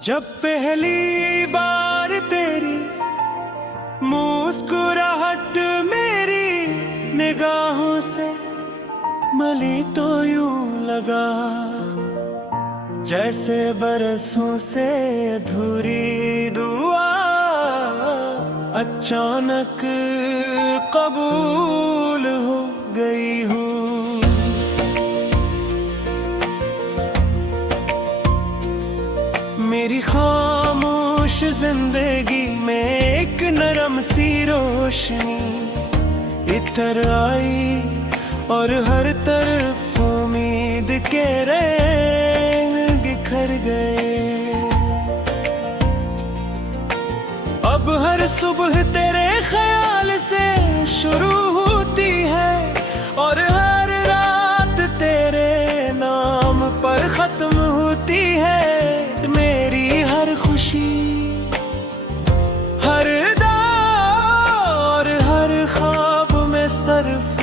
जब पहली बार तेरी मुस्कुराहट मेरी निगाहों से मिली तो यूं लगा जैसे बरसों से अधूरी दुआ अचानक कबूल हो गई हूँ। मेरी खामोश जिंदगी में एक नरम सी रोशनी इतर आई और हर तरफ उम्मीद के रंग बिखर गए। अब हर सुबह तेरे ख्याल से शुरू होती है और हर रात तेरे नाम पर खत्म होती है। मेरी हर खुशी, हर दौर, हर ख्वाब में सिर्फ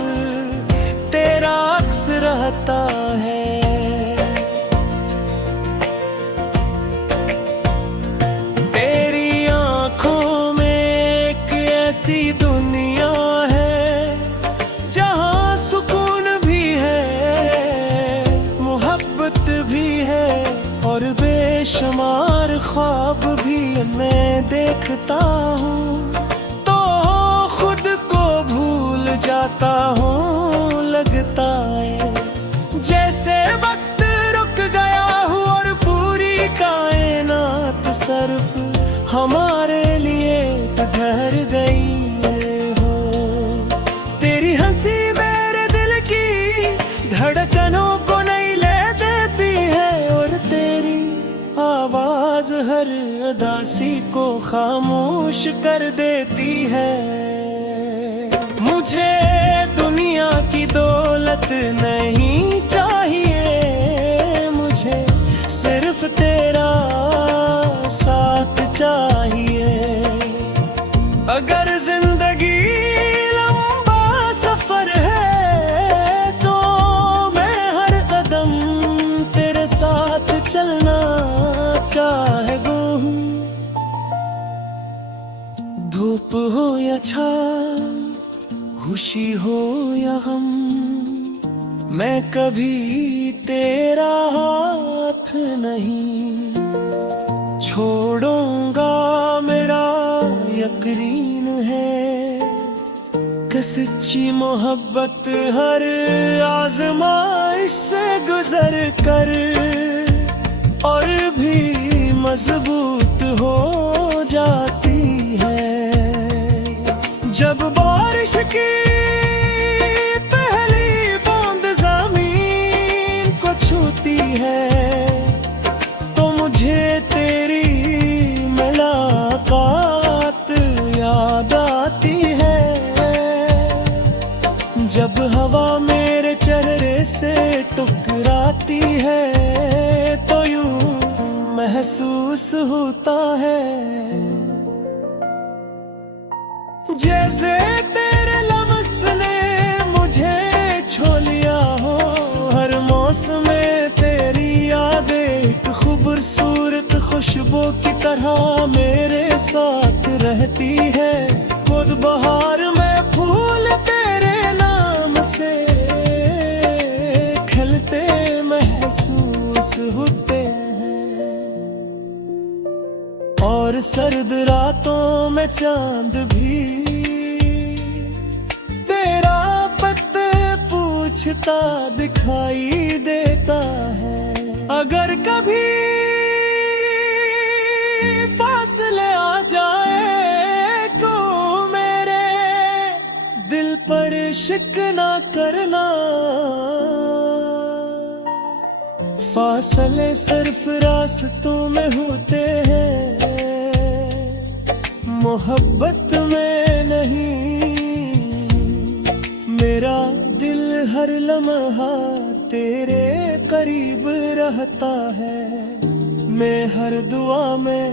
तेरा अक्स रहता है। तेरी आंखों में एक ऐसी दुनिया है जहां सुकून भी है, मोहब्बत भी है और बेशुमार ख्वाब भी मैं देखता हूँ तो खुद को भूल जाता हूँ। लगता है जैसे वक्त रुक गया हो और पूरी कायनात सिर्फ हमारे लिए ठहर गई हो। तेरी हंसी मेरे दिल की धड़कनों को नई ले देती है और तेरी आवाज हर उदासी को खामोश कर देती है। मुझे दुनिया की दौलत नहीं चाहिए, मुझे सिर्फ तेरा साथ चाहिए। अगर जिंदगी लंबा सफर है तो मैं हर कदम तेरे साथ चलना चाहता हूँ। धूप हो या छाँव, खुशी हो या गम, मैं कभी तेरा हाथ नहीं छोड़ूंगा। मेरा यकीन है कि सच्ची मोहब्बत हर आज़माइश से गुजर कर और भी मजबूत हो जाती है। जब बारिश की पहली बूंद ज़मीन को छूती है तो मुझे तेरी मुलाकात याद आती है। जब हवा मेरे चेहरे से टकराती है तो यूं महसूस होता है जैसे तेरे लफ्ज़ ने मुझे छू लिया हो। हर मौसम में तेरी यादें खूबसूरत खुशबू की तरह मेरे साथ रहती है। खुद बहार में फूल तेरे नाम से खिलते महसूस होते हैं और सर्द रातों में चांद भी तेरा पत्ते पूछता दिखाई देता है। अगर कभी फासले आ जाए तो मेरे दिल पर शिक ना करना। फासले सिर्फ रास्तों में होते हैं, मोहब्बत में नहीं। मेरा दिल हर लम्हा तेरे करीब रहता है। मैं हर दुआ में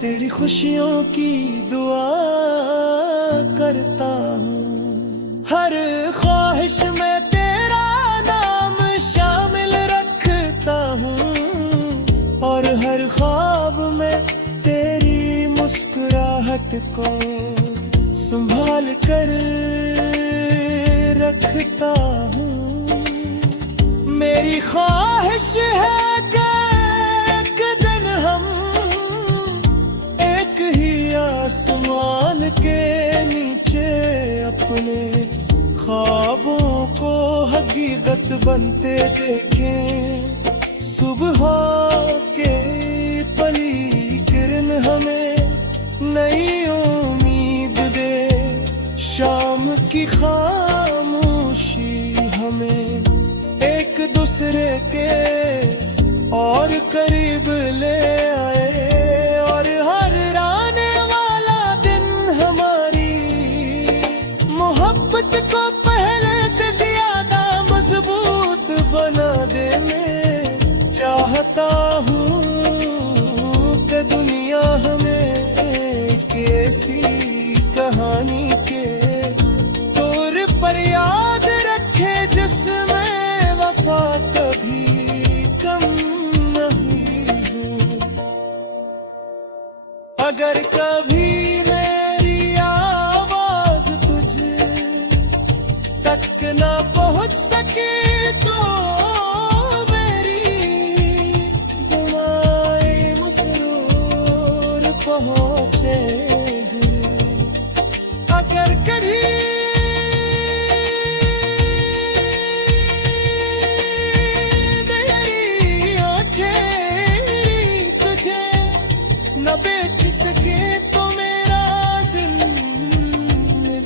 तेरी खुशियों की दुआ करता हूँ। हर ख्वाहिश में तेरा नाम शामिल रखता हूँ और हर ख्वाब में मोहब्बत को संभाल कर रखता हूँ। मेरी ख्वाहिश है कि एक दिन हम एक ही आसमान के नीचे अपने ख्वाबों को हकीकत बनते देखें। सुबह के पली किरण हमें नई उम्मीद दे, शाम की खामोशी हमें एक दूसरे के और करीब ले आए। और हर आने वाला दिन हमारी मोहब्बत को पहले से ज्यादा मजबूत बना दे। मैं चाहता हूँ कि दुनिया हमें एक ऐसी कहानी के तौर पर याद रखे जिसमें वफा कभी कम नहीं हो। अगर कभी मेरी आवाज तुझ तक ना पहुंच सके तो मेरी दुआएं मसरूर पहुंचे। अगर कभी मेरी आंखें तुझे न देख सके तो मेरा दिल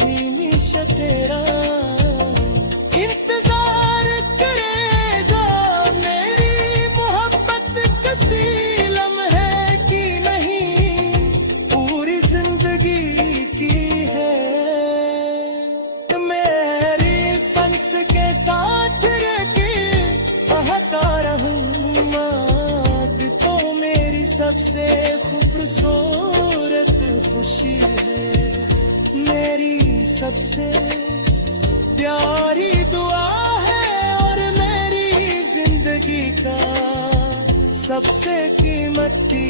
भी निशा तेरा इंतजार करेगा। मेरी मोहब्बत किसी लम्हे की नहीं, पूरी जिंदगी की है। मेरी सांस के साथ रह के कहता रहूँगा तो मेरी सबसे खूबसूरत खुशी है। मेरी सबसे प्यारी दुआ है और मेरी जिंदगी का सबसे कीमती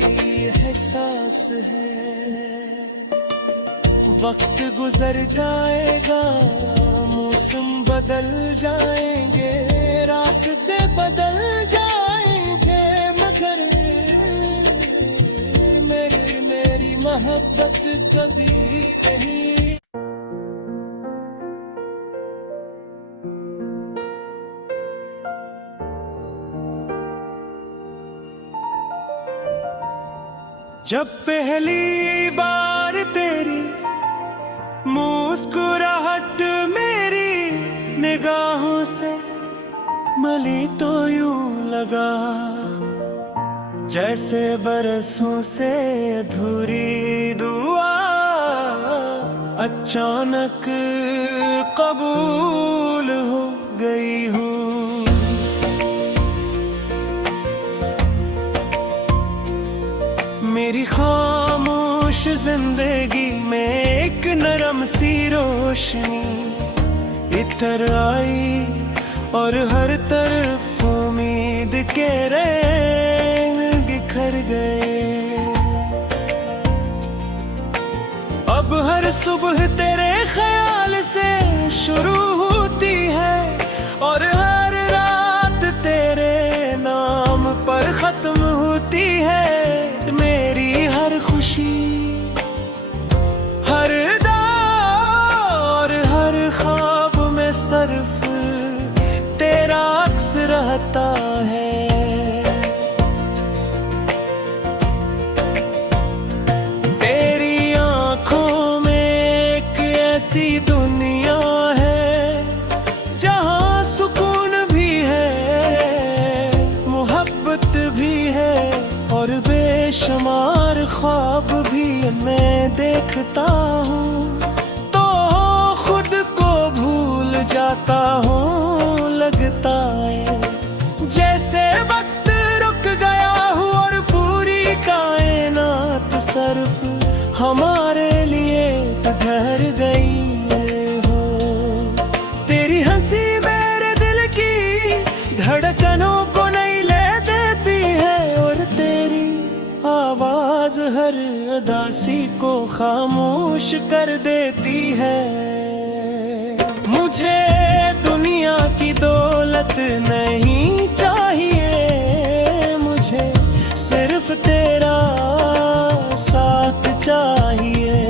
एहसास है। वक्त गुजर जाएगा, मौसम बदल जाएंगे, रास्ते बदल जाएंगे, मगर मेरी मोहब्बत कभी नहीं। जब पहली बार तेरी मुस्कुराहट मेरी निगाहों से मिली तो यूं लगा जैसे बरसों से अधूरी दुआ अचानक कबूल हो गई हूँ। मेरी खामोश जिंदगी में एक नरम सी रोशनी इतर आई और हर तरफ उम्मीद के रंग बिखर गए। अब हर सुबह तेरे ख्याल से शुरू होती है और हर रात तेरे नाम पर खत्म होती है। मेरी हर खुशी, हर दौर, हर ख्वाब में सिर्फ तेरा अक्स रहता है। तेरी आंखों में एक ऐसी दुनिया है जहां सुकून भी है, मोहब्बत भी है और बेशुमार ख्वाब भी मैं देखता हूँ तो खुद को भूल जाता हूँ। लगता है जैसे वक्त रुक गया हूँ और पूरी कायनात सिर्फ हमारे लिए ठहर गई हो। तेरी हंसी मेरे दिल की धड़कनों को नहीं ले देती है और तेरी आवाज हर उदासी को खामोश कर देती है। मुझे दुनिया की दौलत नहीं चाहिए, मुझे सिर्फ तेरा साथ चाहिए।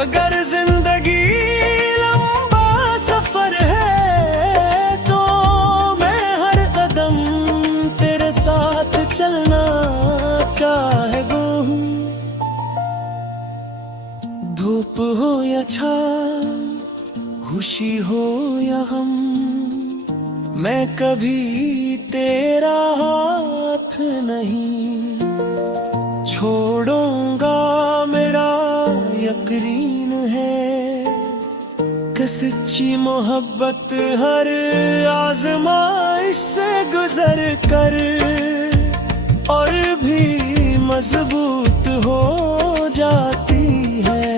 अगर जिंदगी लंबा सफर है तो मैं हर कदम तेरे साथ चलना चाहता हूँ। धूप हो या छाँव, खुशी हो या गम, मैं कभी तेरा हाथ नहीं छोड़ूंगा। मेरा यकीन है कि सच्ची मोहब्बत हर आजमाइश से गुजर कर और भी मजबूत हो जाती है।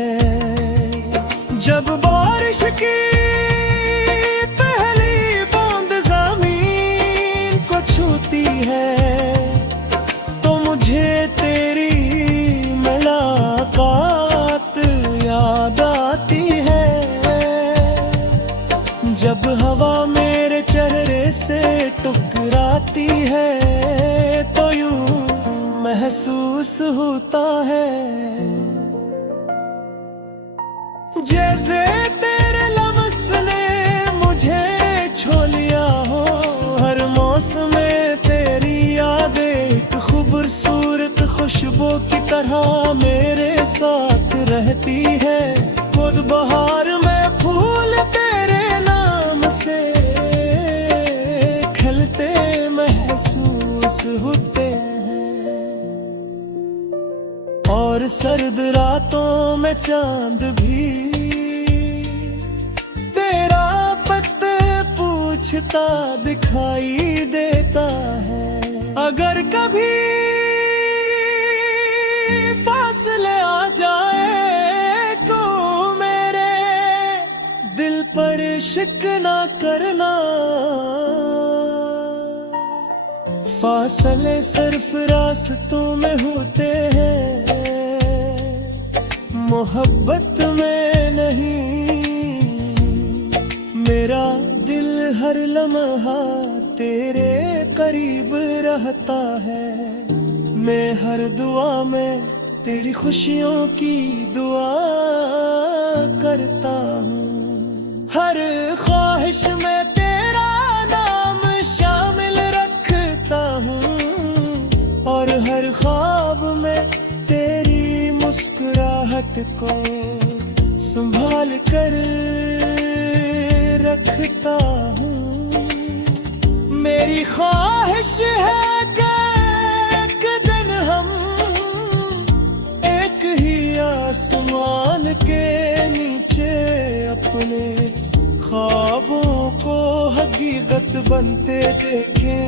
जब बारिश की पहली बूंद ज़मीन को छूती है तो मुझे तेरी मुलाकात याद आती है। जब हवा मेरे चेहरे से टकराती है तो यूं महसूस होता है जैसे तेरे लफ्ज़ ने मुझे छू लिया हो। हर मौसम में तेरी यादें खूबसूरत खुशबू की तरह मेरे साथ रहती है। खुद बहार में फूल तेरे नाम से खिलते महसूस होते हैं और सर्द रातों में चांद भी तेरा पत्ते पूछता दिखाई देता है। अगर कभी फासले आ जाए तो मेरे दिल पर शिक ना करना। फासले सिर्फ रास्तों में होते हैं, मोहब्बत में नहीं। मेरा दिल हर लम्हा तेरे करीब रहता है। मैं हर दुआ में तेरी खुशियों की दुआ करता हूँ। हर ख्वाहिश में तेरा नाम शामिल रखता हूँ और हर ख्वाब में तेरी मुस्कुराहट को संभाल कर रखता हूँ। मेरी ख्वाहिश है कि एक दिन हम एक ही आसमान के नीचे अपने ख्वाबों को हकीकत बनते देखें।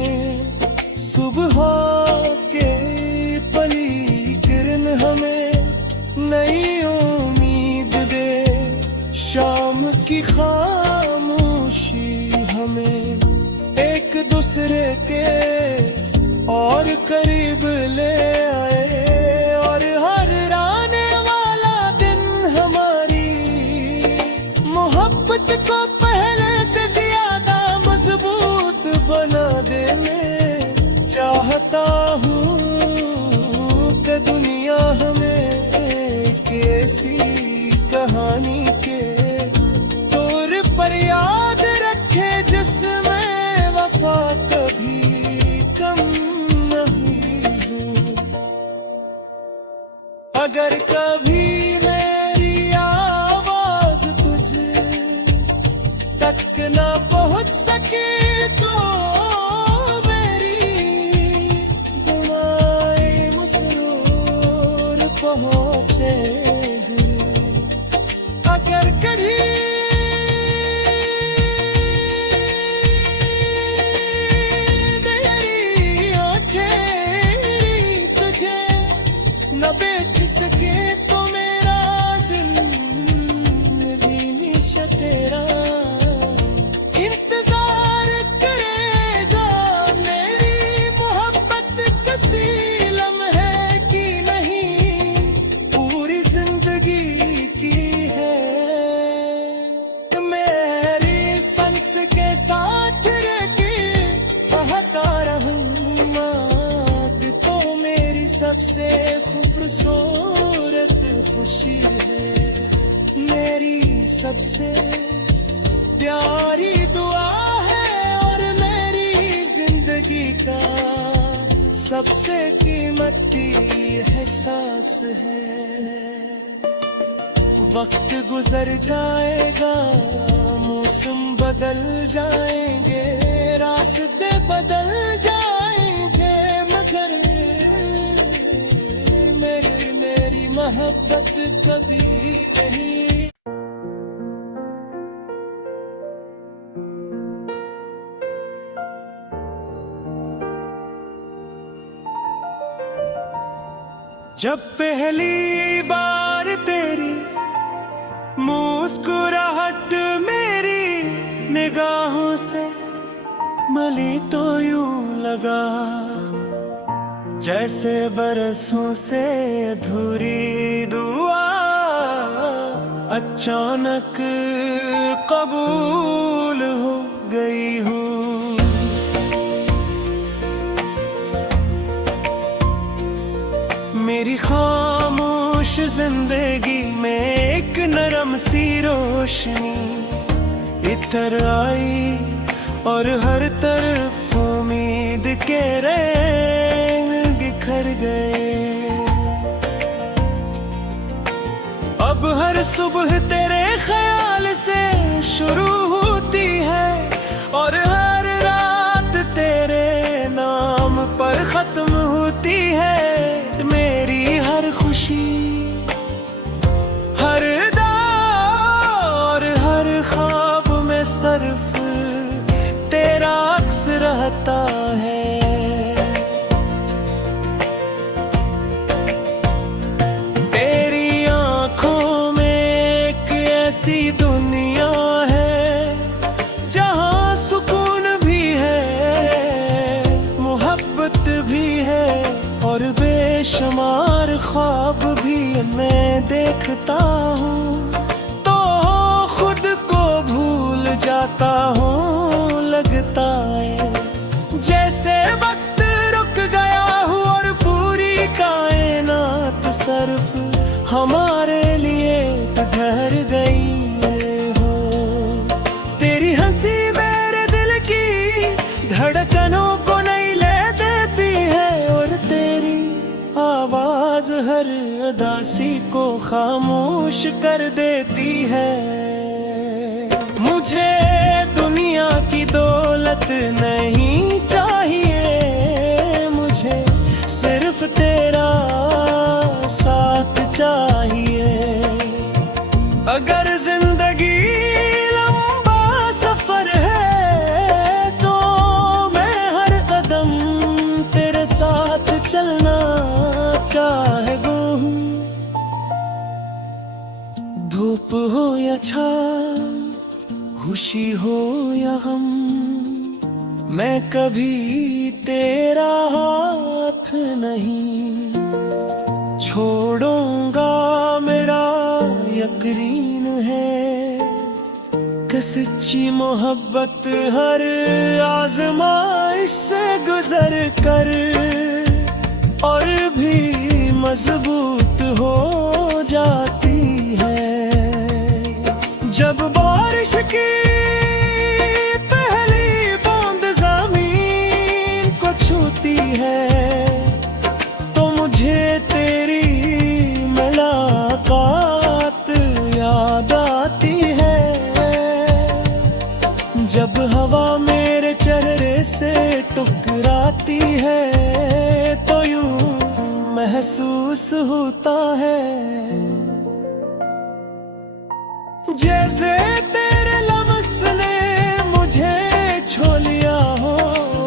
सुबह के पली किरण हमें नई उम्मीद दे, शाम की खामोशी हमें एक दूसरे के और करीब ले आए और हर आने वाला दिन हमारी मोहब्बत को पहले से ज्यादा मजबूत बना दे। मैं चाहता हूँ कि दुनिया हमें एक ऐसी कहानी के तौर पर याद रखे जिसमें वफा कभी कम नहीं हो। मेरी सबसे प्यारी दुआ है और मेरी जिंदगी का सबसे कीमती एहसास है। वक्त गुजर जाएगा, मौसम बदल जाएंगे, रास्ते बदल जाएंगे, मगर मेरी मोहब्बत कभी नहीं। जब पहली बार तेरी मुस्कुराहट मेरी निगाहों से मिली तो यूं लगा जैसे बरसों से अधूरी दुआ अचानक कबूल हो गई हूँ। मेरी खामोश जिंदगी में एक नरम सी रोशनी इतर आई और हर तरफ उम्मीद के रंग बिखर गए। अब हर सुबह तेरे ख्याल से शुरू होती है और हर रात तेरे नाम पर खत्म होती है। मेरी हर खुशी, हर दौर, हर ख्वाब में सिर्फ तेरा अक्स रहता है। तेरी आंखों में एक ऐसी दुनिया है जहां सुकून भी है, मोहब्बत भी है और बेशुमार ख्वाब भी मैं देखता हूँ तो खुद को भूल जाता हूँ। लगता है जैसे वक्त रुक गया हो और पूरी कायनात सिर्फ हमारे लिए ठहर गई हो। तेरी हंसी मेरे दिल की धड़कनों को नई ले देती है और तेरी आवाज हर उदासी को खामोश कर देती है। मुझे दुनिया की दौलत नहीं चाहिए, मुझे सिर्फ तेरा साथ चाहिए। अगर जिंदगी लंबा सफर है तो मैं हर कदम तेरे साथ चलना चाहता हूँ। धूप हो या छाँव, खुशी हो या गम, मैं कभी तेरा हाथ नहीं छोड़ूंगा। मेरा यकीन है कि सच्ची मोहब्बत हर आजमाइश से गुजर कर और भी मजबूत हो जाती है। जब बारिश की पहली बूंद ज़मीन को छूती है तो मुझे तेरी मुलाकात याद आती है। जब हवा मेरे चेहरे से टकराती है तो यूं महसूस होता है जैसे तेरे लफ्ज़ ने मुझे छो लिया हो।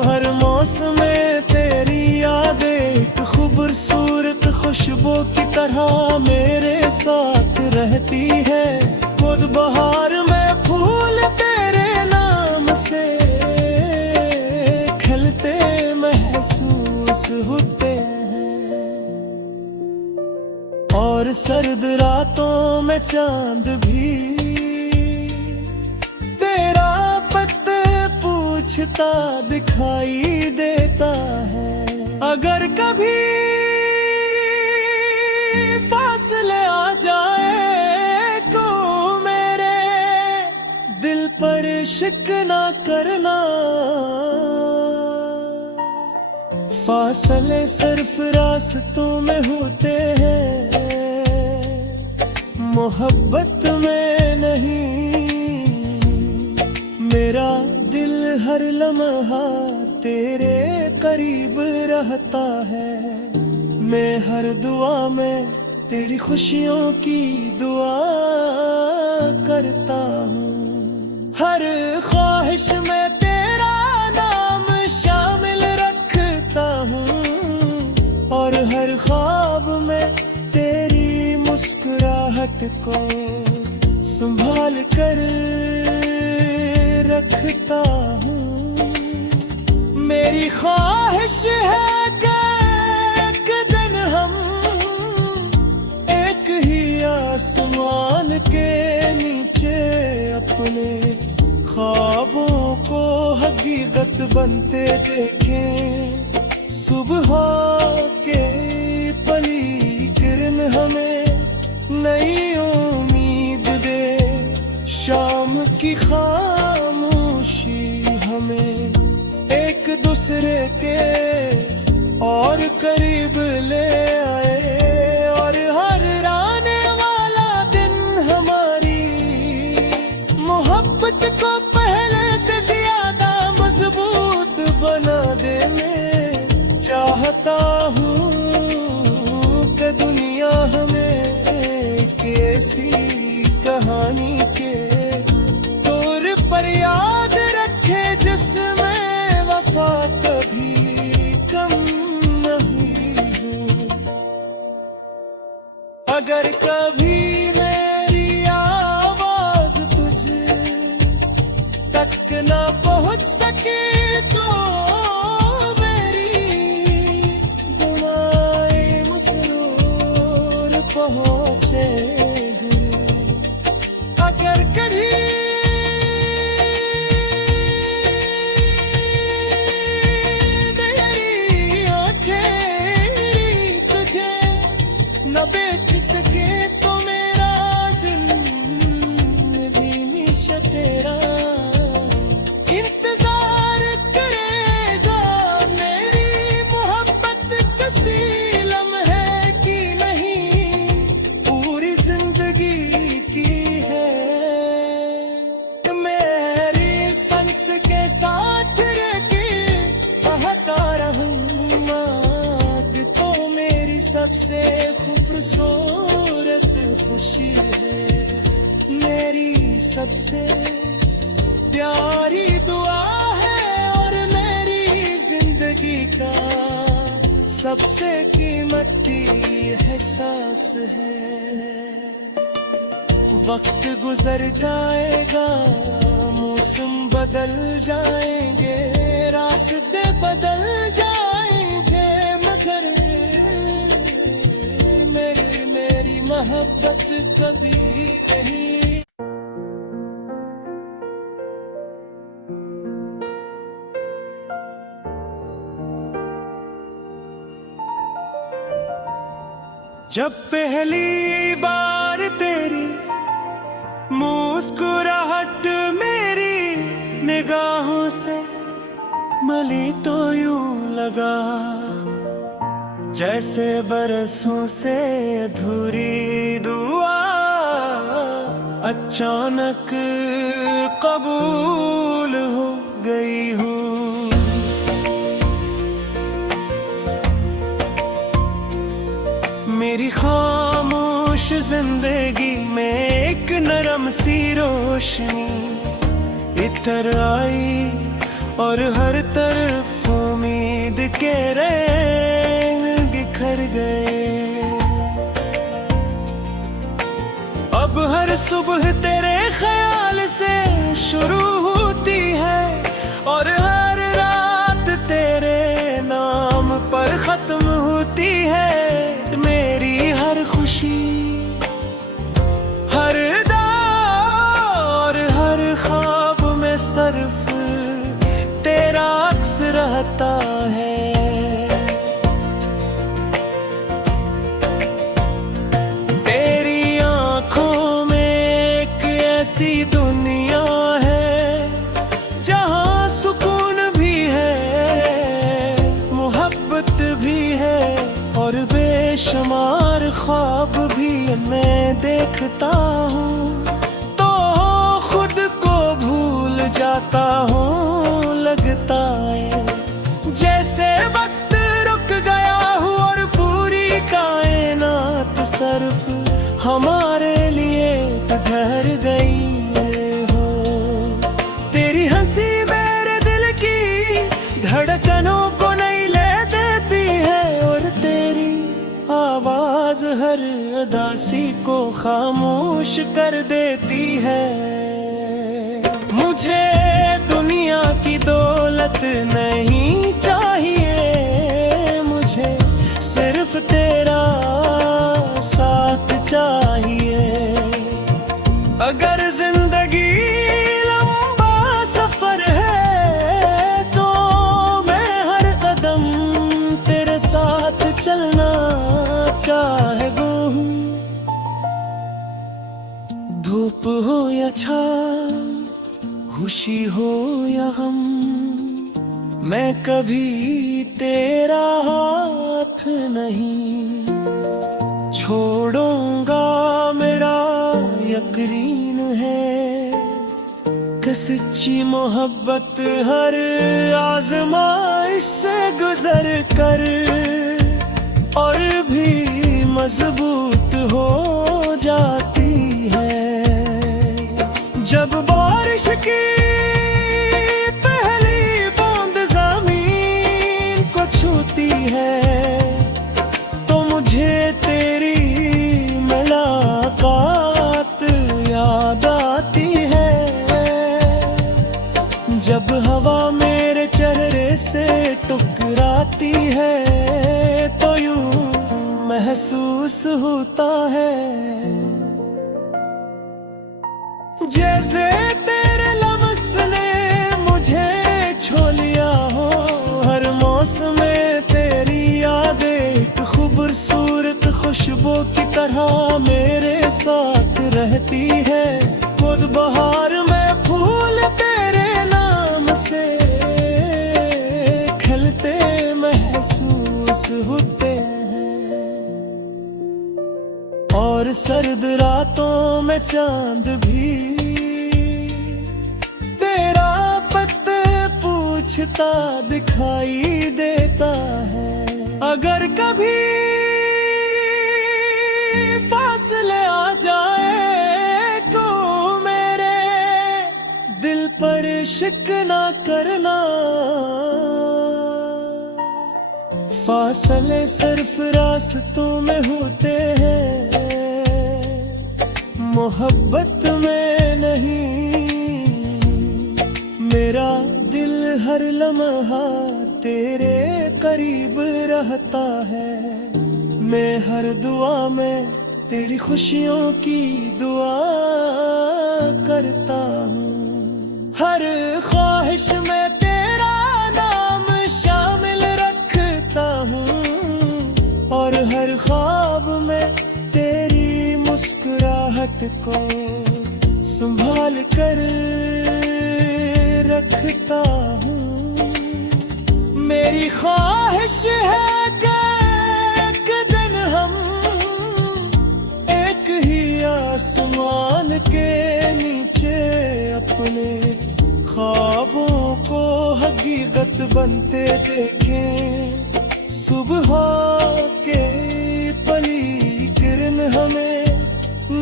हर मौसम में तेरी यादें खूबसूरत खुशबू की तरह मेरे साथ रहती है। खुद बहार में फूल तेरे नाम से खिलते महसूस होते हैं और सर्द रातों में चांद भी तेरा पत्ते पूछता दिखाई देता है। अगर कभी फासले आ जाए तो इश्क ना करना, फासले सिर्फ रास्तों में होते हैं, मोहब्बत में नहीं। मेरा दिल हर लम्हा तेरे करीब रहता है, मैं हर दुआ में तेरी खुशियों की दुआ करता हूँ। हर ख्वाहिश में तेरा नाम शामिल रखता हूँ, और हर ख्वाब में तेरी मुस्कुराहट को संभाल कर रखता हूँ। मेरी ख्वाहिश है कि एक दिन हम एक ही आसमान के नीचे अपने ख्वाबों को हकीकत बनते देखें। सुबह के पली किरण हमें नई उम्मीद दे, शाम की खामोशी हमें एक दूसरे के और करीब ले आए, और हर आने वाला दिन हमारी मोहब्बत को पहले से ज्यादा मजबूत बना दे। मैं चाहता हूँ कि दुनिया हमें एक ऐसी कहानी के तौर पर याद रखे जिसमें वफा कभी कम नहीं हो। अगर कभी मेरी आवाज तुझ तक ना पहुंच सके तो मेरी दुआएं मसरूर पहुंचे। अगर कभी मेरी आंखें तुझे न देख सके तो मेरा दिल भी निशा तेरा इंतजार करेगा। मेरी मोहब्बत किसी लम्हे की नहीं, पूरी जिंदगी की है। मेरी सांस के साथ रहके कहता रहूँगा कि तो मेरी सबसे खूबसूरत खुशी है, मेरी सबसे प्यारी दुआ है, और मेरी जिंदगी का सबसे कीमती एहसास है। वक्त गुजर जाएगा, मौसम बदल जाएंगे, रास्ते बदल जाएंगे, मगर मेरी मोहब्बत कभी नहीं। जब पहली बार तेरी मुस्कुराहट मेरी निगाहों से मिली तो यूं लगा जैसे बरसों से अधूरी दुआ अचानक कबूल हो गई हूँ। मेरी खामोश जिंदगी में एक नरम सी रोशनी इतर आई, और हर तरफ उम्मीद के रंग बिखर गए। अब हर सुबह तेरे ख्याल से शुरू होती है, और हर रात तेरे नाम पर खत्म होती है। मेरी हर खुशी, हर दौर, हर ख्वाब में सिर्फ तेरा अक्स रहता है। तेरी आंखों में एक ऐसी दुनिया है देखता हूँ तो खुद को भूल जाता हूँ। लगता है जैसे वक्त रुक गया हूँ और पूरी कायनात सिर्फ हमारे लिए ठहर गई हो। तेरी हंसी मेरे दिल की धड़कनों को नई ले देती है और तेरी आवाज हर उदासी को खामोश कर देती है। मुझे दुनिया की दौलत नहीं चाहिए, मुझे सिर्फ तेरा साथ चाहिए। अगर जिंदगी लंबा सफर है तो मैं हर कदम तेरे साथ चलना चाहता हूँ। धूप हो या छाँव, खुशी हो या गम, मैं कभी तेरा हाथ नहीं छोड़ूंगा। मेरा यकीन है कि सच्ची मोहब्बत हर आज़माइश से गुजर कर और भी मजबूत हो जाती है। जब बारिश की पहली बूंद ज़मीन को छूती है तो मुझे तेरी मुलाकात याद आती है। जब हवा मेरे चेहरे से टकराती है तो यूं महसूस होता है जैसे तेरे लफ्ज़ ने मुझे छू लिया हो। हर मौसम में तेरी यादें खूबसूरत खुशबू की तरह मेरे साथ रहती है। खुद बहार में फूल तेरे नाम से खिलते महसूस होते हैं और सर्द रातों में चांद भी तेरा पत्ते पूछता दिखाई देता है। अगर कभी फासले आ जाए तो मेरे दिल पर शिक ना करना। फासले सिर्फ रास्तों में होते हैं, मोहब्बत में नहीं। मेरा दिल हर लम्हा तेरे करीब रहता है। मैं हर दुआ में तेरी खुशियों की दुआ करता हूँ। हर ख्वाहिश में तेरा नाम शामिल रखता हूँ और हर ख्वाब में तेरी मुस्कुराहट को संभाल कर रखता हूँ। मेरी ख्वाहिश है कि एक दिन हम एक ही आसमान के नीचे अपने ख्वाबों को हकीकत बनते देखें। सुबह के पली किरण हमें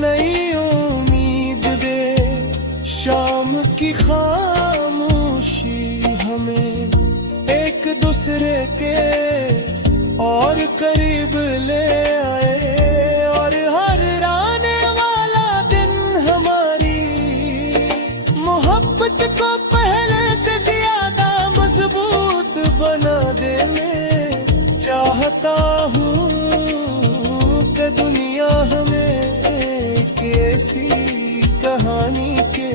नई उम्मीद दे, शाम की खामोशी हमें एक दूसरे के और करीब ले आए और हर आने वाला दिन हमारी मोहब्बत को पहले से ज्यादा मजबूत बना दे। मैं चाहता हूँ कि दुनिया हमें कैसी कहानी के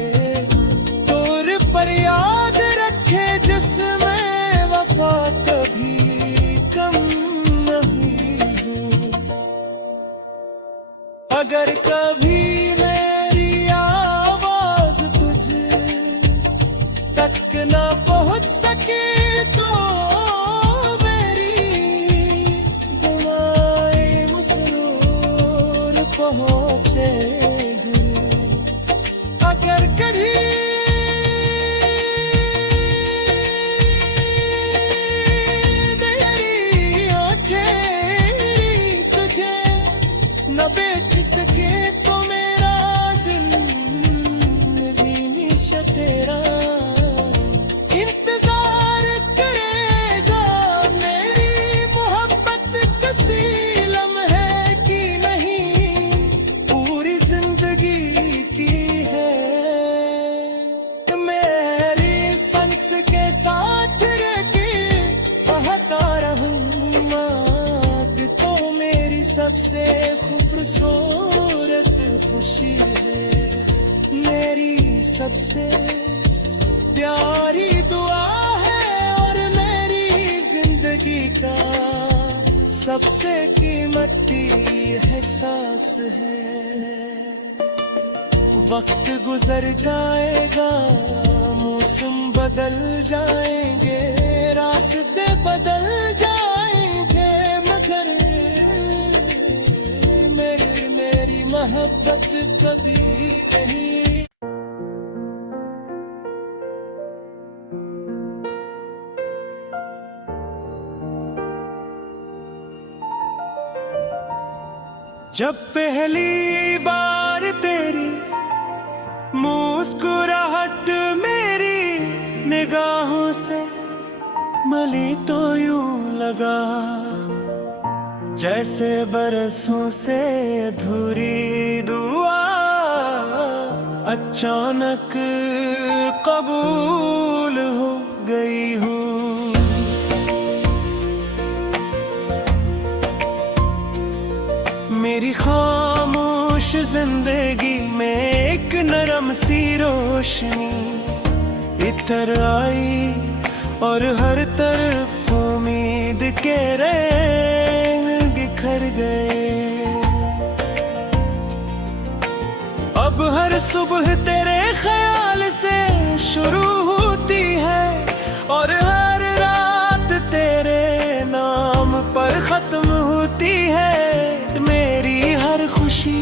तौर पर याद रखे जिसमें वफा कभी कम नहीं हो। खूबसूरत खुशी है। मेरी सबसे प्यारी दुआ है और मेरी जिंदगी का सबसे कीमती एहसास है। वक्त गुजर जाएगा, मौसम बदल जाएंगे, रास्ते बदल जाएंगे, मगर मेरी मोहब्बत कभी नहीं। जब पहली बार तेरी मुस्कुराहट मेरी निगाहों से मिली तो यूं लगा जैसे बरसों से अधूरी दुआ अचानक कबूल हो गई हूँ। मेरी खामोश जिंदगी में एक नरम सी रोशनी इतर आई और हर तरफ उम्मीद के रंग बिखर गए। अब हर सुबह तेरे ख्याल से शुरू होती है और हर रात तेरे नाम पर खत्म होती है। मेरी हर खुशी